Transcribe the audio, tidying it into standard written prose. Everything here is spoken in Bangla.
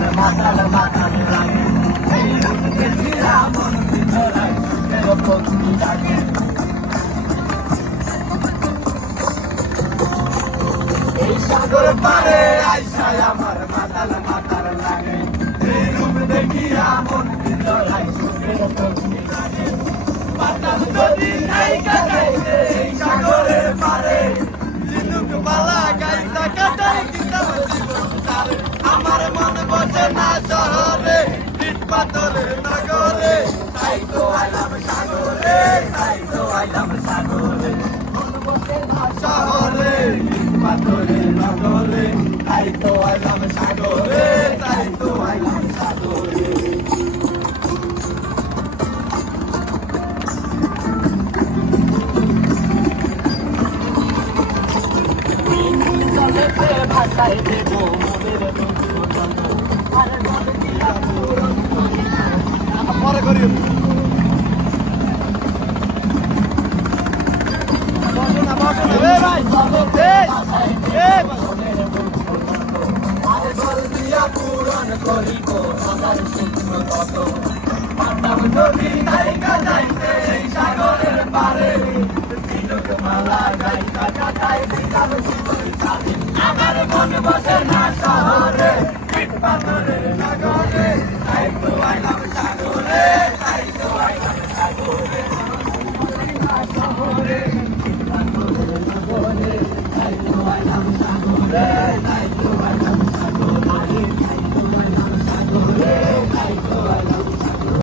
আমার মাতাল মাতাল লাগে এই রূপ দেখিয়া মন ভিতরায় সুখের পক্ষী জাগে এই সাগর পারে আইসায় আমার মাতাল মাতাল লাগে এই রূপ দেখিয়া মন ভিতরায় সুখের পক্ষী জাগে মাতাল যদি নাই কাটাইতে এই সাগরের পারে ঝিনুক বালা গাইতা কাটাই দিতাম জীবন তারে আমার মন বসে না শহরে ইট পাথরের নগরে তাই তো আইলাম সাগরে তাই তো আইলাম সাগরে মন বসে না শহরে ইট পাথরের নগরে তাই তো আইলাম সাগরে তাই তো আইলাম সাগরে ভাষায় দেব মনের আর মন দিয়া পূরণ পরে করি পূরণ করিব আমার শুকনো কত পাতাম যদি নায়িকা যাইতে এই সাগরের পারে মালা গাইতা কাটাই দিতাম জীবন সাথী আমার মন বসে না